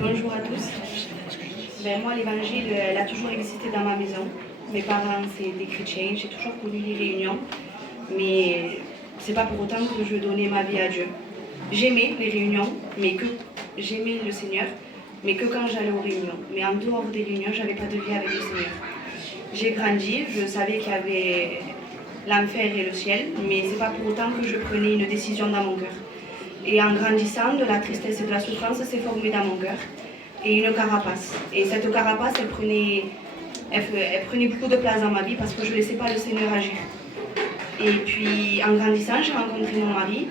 Bonjour à tous. Moi, l'évangile, elle a toujours existé dans ma maison. Mes parents, c'est des chrétiens. J'ai toujours connu les réunions. Mais c'est pas pour autant que je donnais ma vie à Dieu. J'aimais les réunions, j'aimais le Seigneur, mais que quand j'allais aux réunions. Mais en dehors des réunions, j'avais pas de vie avec le Seigneur. J'ai grandi, je savais qu'il y avait l'enfer et le ciel, mais c'est pas pour autant que je prenais une décision dans mon cœur. Et en grandissant, de la tristesse et de la souffrance s'est formée dans mon cœur. Et une carapace. Et cette carapace, elle prenait beaucoup de place dans ma vie parce que je ne laissais pas le Seigneur agir. Et puis, en grandissant, j'ai rencontré mon mari.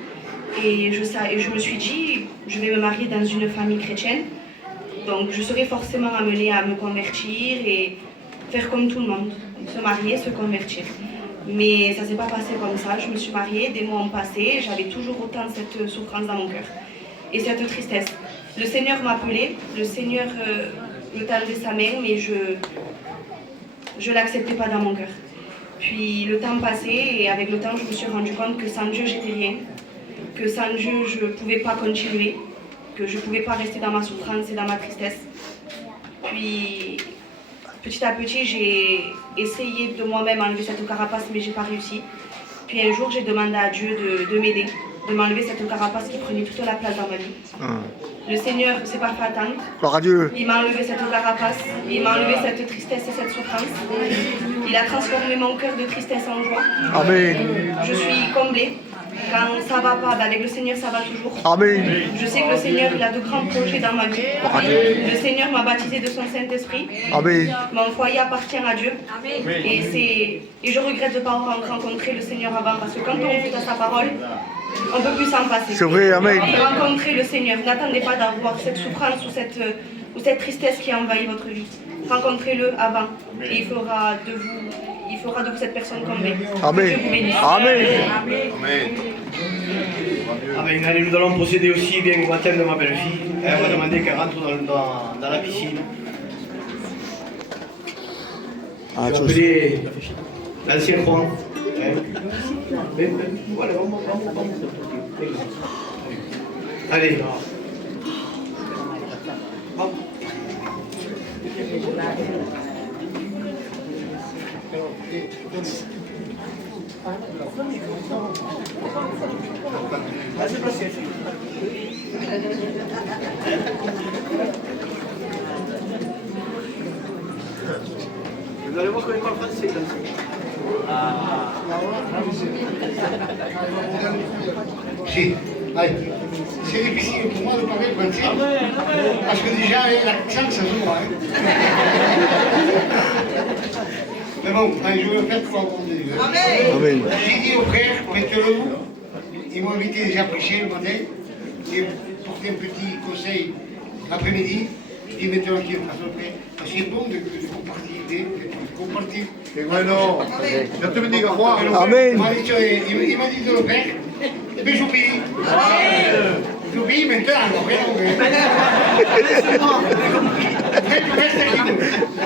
Et je me suis dit, je vais me marier dans une famille chrétienne. Donc, je serai forcément amenée à me convertir et faire comme tout le monde. Se marier, se convertir. Mais ça ne s'est pas passé comme ça. Je me suis mariée, des mois ont passé, j'avais toujours autant cette souffrance dans mon cœur et cette tristesse. Le Seigneur m'appelait, le Seigneur me tendait sa main, mais je ne l'acceptais pas dans mon cœur. Puis le temps passait et avec le temps, je me suis rendu compte que sans Dieu, j'étais rien, que sans Dieu, je ne pouvais pas continuer, que je ne pouvais pas rester dans ma souffrance et dans ma tristesse. Puis petit à petit, j'ai essayé de moi-même enlever cette carapace, mais je n'ai pas réussi. Puis un jour, j'ai demandé à Dieu de m'aider, de m'enlever cette carapace qui prenait toute la place dans ma vie. Le Seigneur ne s'est pas fait attendre. Gloire à Dieu. Il m'a enlevé cette carapace, il m'a enlevé cette tristesse et cette souffrance. Il a transformé mon cœur de tristesse en joie. Amen. Je suis comblée. Quand ça ne va pas, avec le Seigneur, ça va toujours. Amen. Je sais que le Seigneur, il a de grands projets dans ma vie. Le Seigneur m'a baptisé de son Saint-Esprit. Amen. Mon foyer appartient à Dieu. Et je regrette de ne pas avoir rencontré le Seigneur avant, parce que quand on écoute à sa parole, on ne peut plus s'en passer. C'est vrai, Amen. Rencontrer le Seigneur. N'attendez pas d'avoir cette souffrance ou cette tristesse qui envahit votre vie. Rencontrez-le avant. Et il fera de vous cette personne comblée. Amen. Amen. Amen. Amen. Allez, nous allons procéder aussi bien au baptême de ma belle-fille. Elle va demander qu'elle rentre dans la piscine. Ah, Je vais appeler l'ancien Juan. Voilà, vamos. Allez. Vous allez voir comment il parle français là. Si, allez. C'est difficile pour moi de parler français. Parce que déjà, l'accent, ça se voit. Mais bon, je veux faire quoi pour Dieu. Amen. J'ai dit aux frères, mettez-le. Ils m'ont invité déjà à prêcher le matin. J'ai porté un petit conseil l'après-midi. Je dis mettez-le qui est façon près. Parce que c'est bon de compartir. Qué bueno. Dios te bendiga, Juan. Amen. Il m'a dit de le faire. Et bien j'oublie. J'oublie maintenant.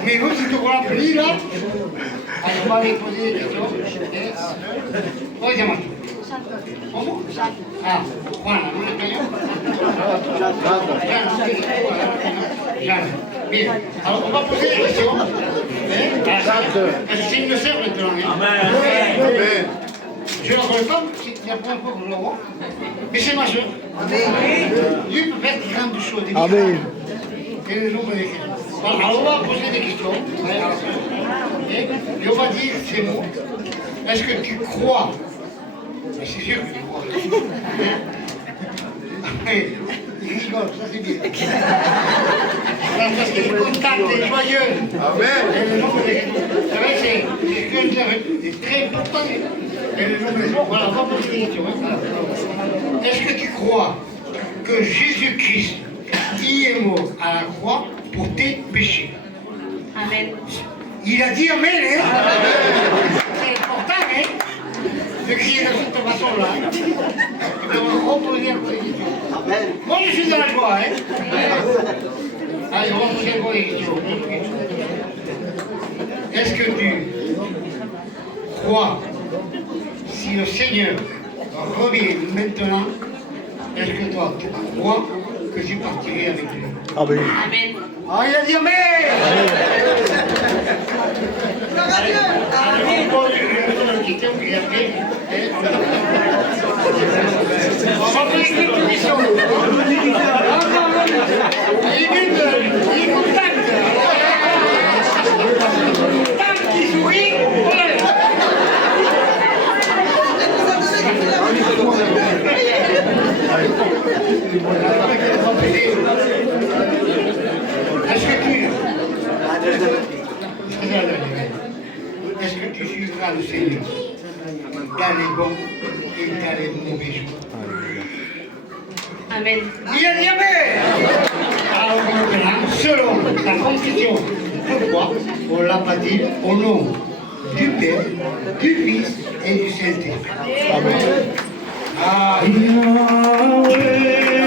Mais vous, si tu vous rappelez là, on va aller poser des questions. Comment se llama? ¿Cómo? Ah, Juana, ¿no es español? Jeanne. Bien. Alors, on va poser des questions. C'est une sœur maintenant. Amén. Je ne la connais pas, c'est la première fois que je la vois. Mais c'est ma sœur. Dieu peut faire de grandes choses. Amen. Et le nombre des questions. Alors, on va poser des questions à la sœur. Et on va dire ces mots. Est-ce que tu crois? Mais c'est sûr que tu crois. Il rigole, ça c'est bien. Parce qu'il est content et joyeux. Amen. Et le nombre des questions. C'est vrai, c'est très important. Et le nombre des questions. Voilà, on va poser des questions. Est-ce que tu crois que Jésus-Christ y est mort à la croix pour tes péchés? Amen. Il a dit Amen, hein? C'est important, hein? De crier de cette façon-là. Et on va reposer encore des questions. Moi, je suis dans la joie, hein? Allez, on va poser encore des questions. Est-ce que tu crois, si le Seigneur revient maintenant, est-ce que toi, tu crois que j'y partirai avec lui. Amen. Amen. Ah, il a dit Amen. Bon, je vais vous donner un petit terme, puis après, on va faire une petite émission. Il est contact. Tant qu'il sourit, voilà. Est-ce que tu suivras le Seigneur dans les bons et dans les mauvais jours? Amen. Il a dit Amen. Alors maintenant, selon la confession de foi, on l'a pas dit au nom du Père, du Fils et du Saint-Esprit. Amen. Ah, Yahweh.